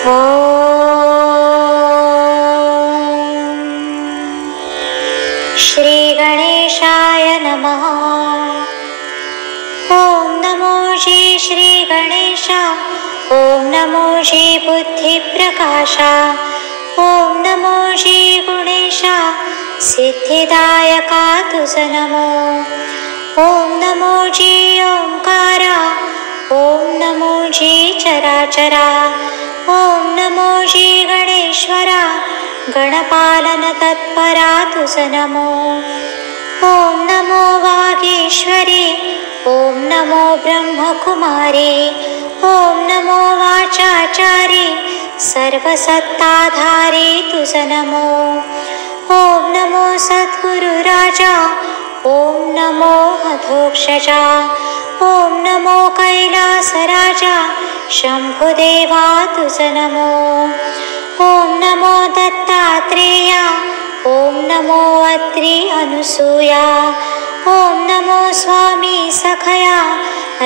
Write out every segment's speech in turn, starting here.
श्री गणेशाय नमः। ॐ नमो श्री गणेशा। ॐ नमो बुद्धिप्रकाशा। ॐ नमो गुणेशा सिद्धिदायका तुझ नमो। ॐ नमो ओंकारा। ॐ नमो चराचरा। ॐ नमो गणेश्वरा गणपालन तत्परा तुझ नमो। ॐ नमो वागीश्वरी। ॐ नमो ब्रह्मकुमारी। ॐ नमो वाचाचारी सर्वसत्ताधारी तुझ नमो। ॐ नमो सद्गुरु राजा। ॐ नमो अधोक्षजा। ॐ नमो कैलासराजा शंभुदेवा तुझ नमो। ॐ नमो दत्तात्रेय। ॐ नमो अत्रि अनुसूया। ॐ नमो स्वामी सखया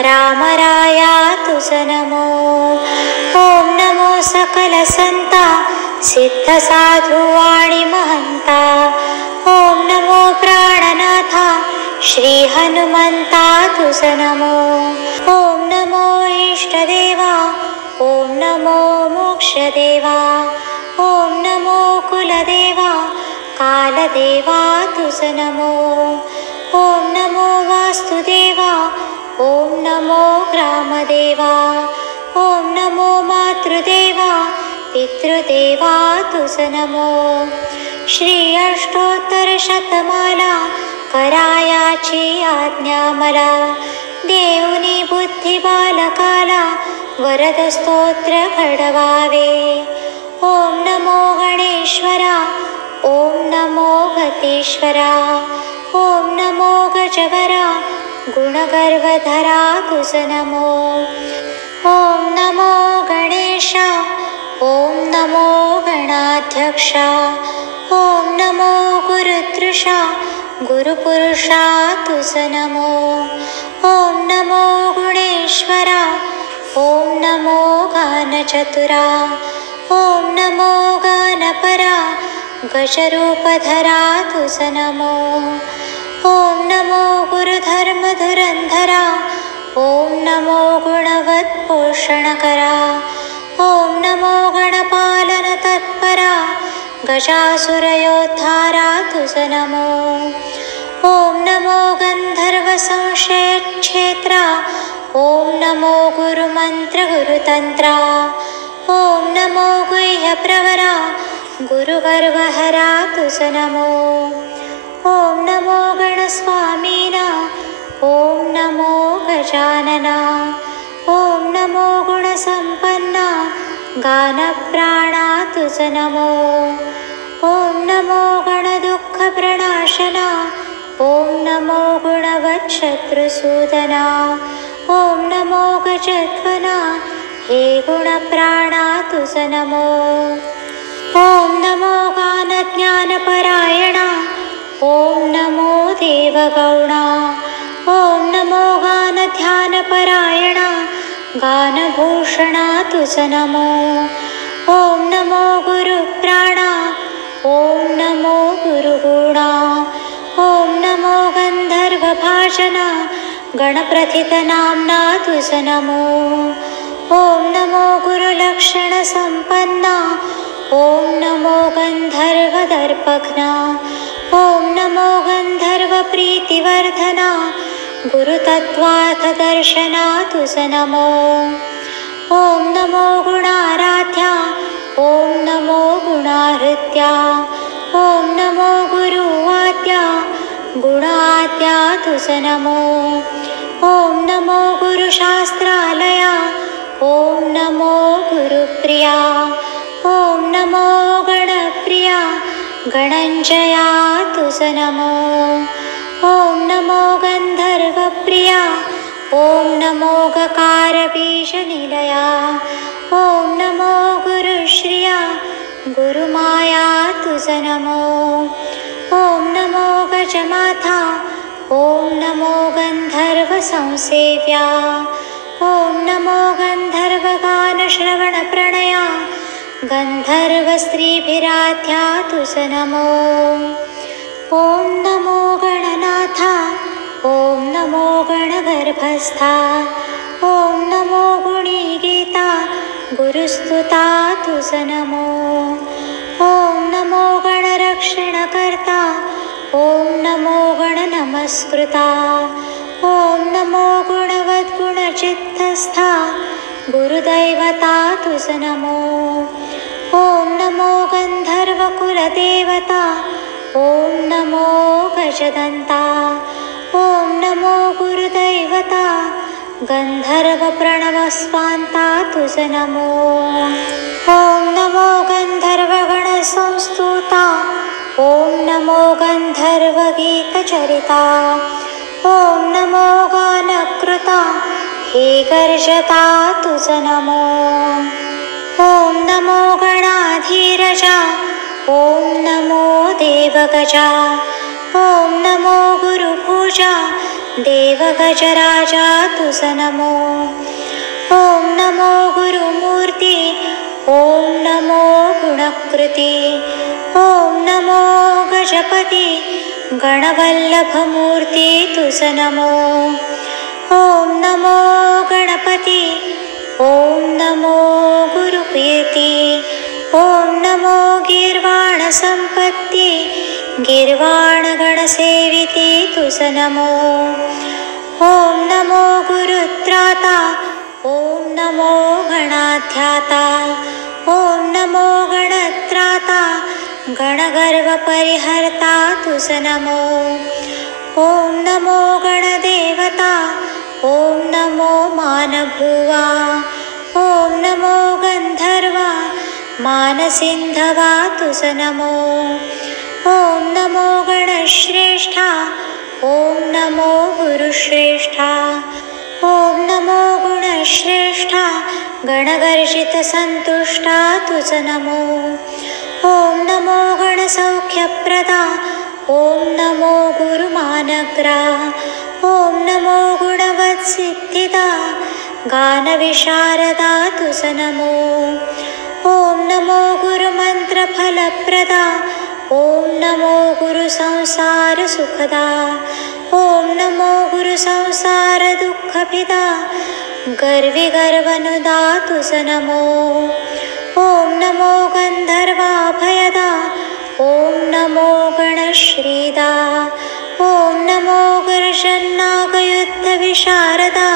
रामराया तुझ नमो। ॐ नमो सकल संता सिद्ध साधु वाणी महंता। ॐ नमो प्राणनाथा श्री हनुमंता तुझ नमो। ॐ नमो इष्टदेवा। ॐ नमो मोक्षदेवा। ॐ नमो कुलदेवा कालदेवा तुझ नमो। ॐ नमो वास्तुदेवा। ॐ नमो ग्रामदेवा। ॐ नमो मातृदेवा पितृदेवा तुझ नमो। श्री अष्टोत्तर शतमाला करायाची आज्ञा मला। देऊनी बुद्धी बालकाला वरद स्तोत्र घडवावे। ॐ नमो गणेश्वरा। ॐ नमो गतीश्वरा। ॐ नमो गजवरा गुणगर्वधरा तुझ नमो। ॐ नमो गणेशा। ॐ नमो गणाध्यक्षा। ॐ नमो गुरुदृशा गुरुपुरुषा तुझ नमो। ॐ नमो गुणेश्वरा। ॐ नमो गानचतुरा। ॐ नमो गानपरा गजरूपधरा तुझ नमो। ॐ नमो गुरुधर्मधुरंधरा। ॐ नमो गुणवत्पोषणकरा। ॐ नमो गणपालन तत्परा गजासुरयोद्धारा तुझ नमो। ॐ नमो गंधर्वसंशयच्छेत्रा। ॐ नमो गुरुमंत्र गुरुतंत्रा। ॐ नमो गुह्यप्रवरा गुरुगर्वहरा तुझ नमो। ॐ नमो गणस्वामिना। ॐ नमो गजानना। ॐ नमो गुणसंपन्ना गानप्राणा तुझ नमो। ॐ नमो गणदुःखप्रणाशना। ॐ नमो गुणवच्छत्रुसूदना। ॐ नमो गजध्वना हे गुणप्राणा तुझ नमो। ॐ नमो गानज्ञानपरायणा। ॐ नमो देवगौणा। ॐ नमो गानध्यानपरायणा गानभूषणा तुझ नमो। ॐ नमो गुरुप्राणा। ॐ नमो गुरुगुणा। ॐ नमो गंधर्वभाजना गणप्रथितनाम्ना तुझ नमो। ॐ नमो गुरुलक्षणसम्पन्ना। ॐ नमो गंधर्वदर्पघ्ना। ॐ नमो गंधर्वप्रीतिवर्धना गुरुतत्त्वार्थदर्शना तुझ नमो। ॐ नमो गुणाराध्या। ॐ नमो गुणाहृत्या। ॐ नमो गुरुवाद्या गुणाद्या तुझ नमो। ॐ नमो गुरुशास्त्रालया। ॐ नमो गुरुप्रिया। ॐ नमो गणप्रिया गणञ्जया तुझ नमो। ॐ नमो गंधर्वप्रिया। ॐ नमो गकारबीजनिलया। ॐ नमो गुरुश्रिया गुरुमाया तुझ नमो। ॐ नमो गजमाता। ॐ नमो गंधर्वसंसेव्या। ॐ नमो गंधर्वगानश्रवणप्रणया गन्धर्वस्त्रीभिराध्यातु स नमो। ॐ नमो गणनाथ, ॐ नमो गणगर्भस्था, ॐ नमो गुणीगीता गुरुस्तुतातु स नमो। ॐ नमो गणरक्षणकर्ता, ॐ नमो गणनमस्कृता, ॐ नमो गुणवद्गुणचित्तस्था गुरुदैवतातु स नमो। ॐ नमो गन्धर्वकुलदेवता, ॐ नमो गजदन्ता, ॐ नमो गुरुदैवता गन्धर्वप्रणवस्वान्तातु स नमो। ॐ नमो गन्धर्वगणसंस्तुता, ॐ नमो गन्धर्वगीतचरिता, ॐ नमो गानकृता हे गर्जतातु स नमो। ॐ नमो गणाधीरजा, ॐ नमो देवगजा, ॐ नमो गुरुभुजा देवगजराजातु स नमो। ॐ नमो गुरुमूर्ति, ॐ नमो गुणकृति, ॐ नमो गजपति गणवल्लभमूर्ति तु स नमो। ॐ नमो गणपति, ॐ नमो गुरुकीर्ति, ॐ नमो गीर्वाणसम्पत्ति गीर्वाणगणसेविते तु स नमो। ॐ नमो गुरुत्राता, ॐ नमो गणाध्याता, ॐ नमो गणत्राता गणगर्वपरिहर्ता तु स नमो। ॐ नमो गणदेवता, ॐ नमो मानभुवा, ॐ नमो गन्धर्वा मानसिन्धवा तु स नमो। ॐ नमो गणश्रेष्ठा, ॐ नमो गुरुश्रेष्ठा, ॐ नमो गुणश्रेष्ठा गणगर्जितसन्तुष्टा तु स नमो। ॐ नमो गणसौख्यप्रदा, ॐ नमो गुरुमानग्रा, ॐ नमो गुणवत्सिद्धिदा गानविशारदा तु स नमो। ॐ नमो गुरुमन्त्रफलप्रदा, ॐ नमो गुरुसंसारसुखदा, ॐ नमो गुरुसंसारदुःखभिदा गर्विगर्वनुदा तु स नमो। ॐ नमो गन्धर्वाभयदा, ॐ नमो गणश्रीदा, ॐ नमो गर्जन्नागयुद्धविशारदा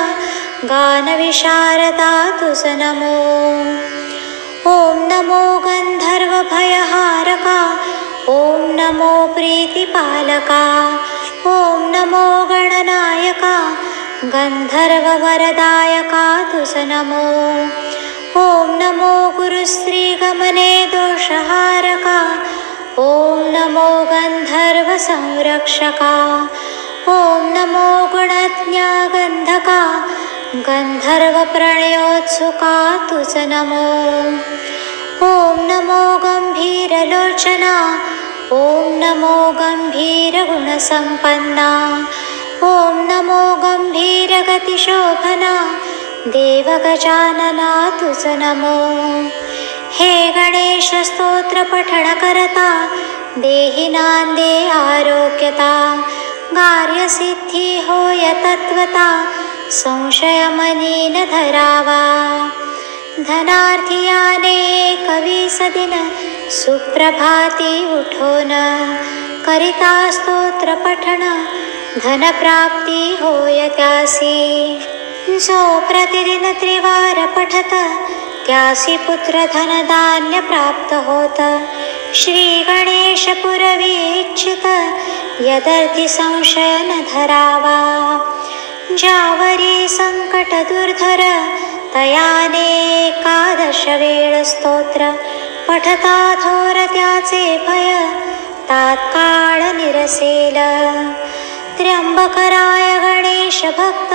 गानविशारदा तु स नमो। ॐ नमो गन्धर्वभयहारका, ॐ नमो प्रीतिपालका, ॐ नमो गणनायका गन्धर्ववरदायका तु स नमो। ॐ नमो गुरुश्रीगमने दोषहारका, ॐ नमो गन्धर्वसंरक्षका, ॐ नमो गुणज्ञागन्धका गन्धर्वप्रणयोत्सुका तु स नमो। ॐ नमो गम्भीरलोचना, ॐ नमो गम्भीरगुणसम्पन्ना, ॐ नमो गम्भीरगतिशोभना देवगजानना तु स नमो। हे गणेशस्तोत्रपठनकरता देहि नान्दे आरोग्यता कार्यसिद्धि होय तत्त्वता संशयमनी न धरावा। धनार्थियाने कविसदिन सुप्रभाती उठो न करिता स्तोत्रपठन धनप्राप्ति होय त्यासी। जो प्रतिदिन त्रिवार पठत त्यासी पुत्र धनधान्य प्राप्त होत। श्री गणेश पुरवीक्षित यदर्थी संशय न धरावा। ज्यावरी संकट दुर्धर तयानेकादश वेळ स्तोत्र पठता थोर त्याचे भय तात्काळ निरसेल। त्र्यंबकराय गणेश भक्त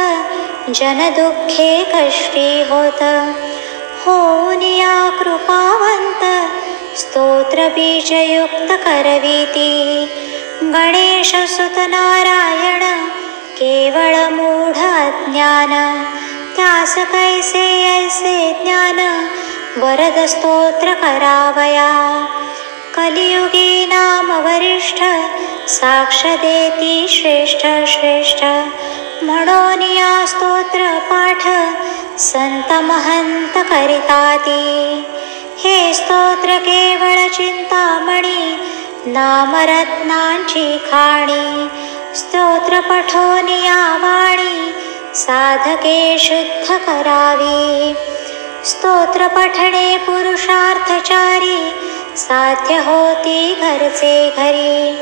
जनदुःखे कष्टी होत। होनिया कृपावंत स्तोत्र बीजयुक्त करवीती। गणेश सुत नारायण केवळ मूढ अज्ञान त्यास कैसे ऐसे ज्ञान वरदस्तोत्र करावया। कलियुगी नाम वरिष्ठ साक्षदेती श्रेष्ठ श्रेष्ठ। म्हणून या स्तोत्र पाठ संत महंत करिताती। हे स्तोत्र केवळ चिंतामणी नामरत्नांची खाणी। स्तोत्र पठोन या वाणी साधके शुद्ध करावी। स्तोत्र पठणे पुरुषार्थचारी साध्य होती घरचे घरी।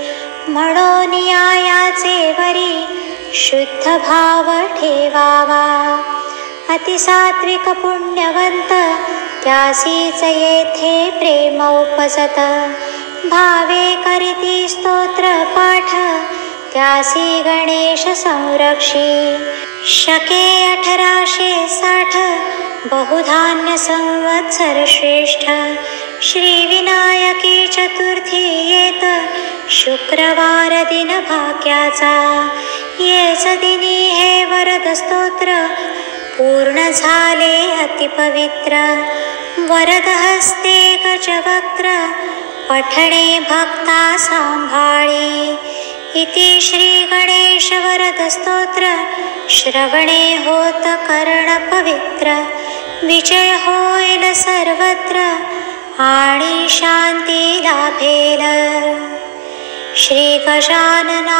म्हणून याचे वरी शुद्ध भाव ठेवावा। अतिसात्विक पुण्यवंत त्यासीच येथे प्रेम उपजत। भावे करीती स्तोत्र पाठ त्यासी गणेश संरक्षी। शके 1860 बहुधान्य संवत्सर श्रेष्ठ। श्री विनायकी चतुर्थी येत शुक्रवार दिन भाग्याचा। येच दिनी हे वरद स्तोत्र पूर्ण झाले अतिपवित्र। वरद हस्ते गजवक्त्र पठणे भक्ता सांभाळी। इति श्री गणेश वरद स्तोत्र श्रवणे होत कर्ण पवित्र। विजय होईल सर्वत्र आणि शांती लाभेल। श्री गजाननार्पणमस्तु।